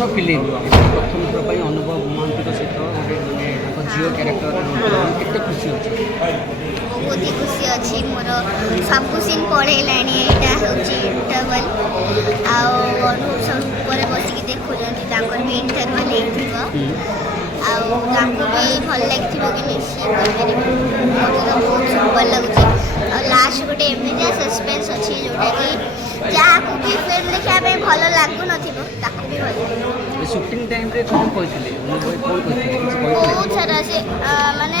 ପ୍ରଥମ ଫିଲ୍ମ ପ୍ରଥମ ଥର ପାଇଁ ଅନୁଭବ ମହାନ୍ତିଙ୍କ ସହିତ ଗୋଟେ ମାନେ ଝିଅ କ୍ୟାରେକ୍ଟର କେତେ ଖୁସି ଅଛି? ବହୁତ ହି ଖୁସି ଅଛି। ମୋର ସବୁ ସିନ୍ ପଢ଼େଇଲାଣି। ଏଇଟା ହେଉଛି ଇଣ୍ଟରଭଲ୍। ଆଉ ଅନୁଭବ ସବୁ ଉପରେ ବସିକି ଦେଖୁଛନ୍ତି, ତାଙ୍କର ବି ଇଣ୍ଟରଭଲ୍ ହେଇଥିବ। ଆଉ ତାଙ୍କୁ ବି ଭଲ ଲାଗିଥିବ କି ନିଶ୍ଚୟ କରିପାରିବେ। ମୋତେ ତ ବହୁତ ସୁନ୍ଦର ଲାଗୁଛି। ଆଉ ଲାଷ୍ଟ ଗୋଟେ ଏମିତିଆ ସସ୍ପେନ୍ସ ଅଛି ଯେଉଁଟାକି ଯାହାକୁ ବି ଫିଲ୍ମ ଦେଖିବା ପାଇଁ ଭଲ ଲାଗୁନଥିବ ତାକୁ ବି ଭଲ ଲାଗିବ। ସୁଟିଂ ଟାଇମ୍ରେ କ'ଣ କହିଥିଲେ? ଅନୁଭବ କ'ଣ କହିଥିଲେ? କିଛି କହିଥିଲେ? ବହୁତ ସାରା ସେ ମାନେ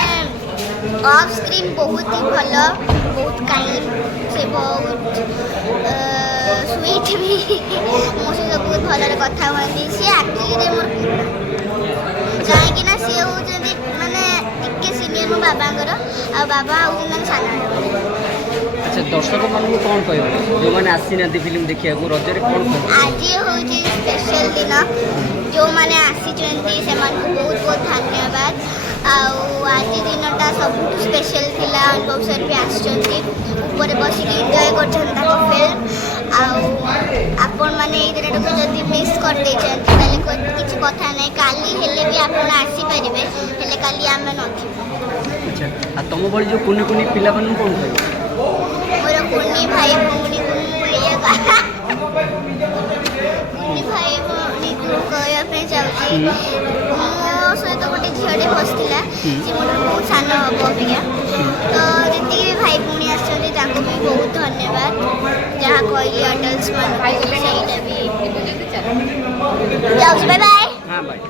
ଅଫ୍ ସ୍କ୍ରିନ୍ ବହୁତ ହି ଭଲ, ବହୁତ କାଇଣ୍ଡ, ସେ ବହୁତ ସୁଇଟ୍ ବି ମୋ ସହିତ ବହୁତ ଭଲରେ କଥା ହୁଅନ୍ତି। ସିଏ ଆକ୍ଚୁଆଲିରେ ମୋର କାହିଁକି ନା ସିଏ ହେଉଛନ୍ତି ମାନେ ଟିକେ ସିନିୟର ମୋ ବାବାଙ୍କର, ଆଉ ବାବା ହେଉଛନ୍ତି ମାନେ ସାନ। ଆଚ୍ଛା, ଦର୍ଶକମାନଙ୍କୁ କ'ଣ କହିବେ ଯେଉଁମାନେ ଆସିନାହାନ୍ତି ଫିଲ୍ମ ଦେଖିବାକୁ ରଜରେ କ'ଣ କହିବେ? ଆଜି ହେଉଛି ସ୍ପେଶାଲ ଦିନ। ଯେଉଁମାନେ ଆସିଛନ୍ତି ସେମାନଙ୍କୁ ବହୁତ ବହୁତ ଧନ୍ୟବାଦ। ଆଉ ଆଜି ଦିନଟା ସବୁଠୁ ସ୍ପେଶାଲ ଥିଲା। ଅନୁଭବ ସାର୍ ବି ଆସିଛନ୍ତି, ଉପରେ ବସିକି ଏନ୍ଜୟ କରୁଛନ୍ତି ତାଙ୍କ ଫିଲ୍ମ। ଆଉ ଆପଣମାନେ ଏଇ ଦିନଟାକୁ ଯଦି ମିସ୍ କରିଦେଇଛନ୍ତି ତାହେଲେ କିଛି କଥା ନାହିଁ, କାଲି ହେଲେ ବି ଆପଣ ଆସିପାରିବେ, ହେଲେ କାଲି ଆମେ ନଥିବୁ। ଆଚ୍ଛା, ଆଉ ତୁମ ଭଳି ଯେଉଁ କୁନି କୁନି ପିଲାମାନଙ୍କୁ କ'ଣ କହିବେ? ମୋର କୁନି ଭାଇ ଭଉଣୀକୁ କହିବା ପାଇଁ ଚାହୁଁଛି, ମୋ ସହିତ ଗୋଟେ ଝିଅଟେ ବସିଥିଲା, ସେ ମୋର ବହୁତ ସାନ ହବ ଅବିକା। ତ ଯେତିକି ବି ଭାଇ ଭଉଣୀ ଆସିଛନ୍ତି ତାଙ୍କୁ ବି ବହୁତ ଧନ୍ୟବାଦ। ଯାହା କହିଲି ଅଡଲ୍ଟସ୍ ମାନଙ୍କୁ ସେଇଟା ବି ଯାଉଛି। Bye bye. ହଁ ଭାଇ।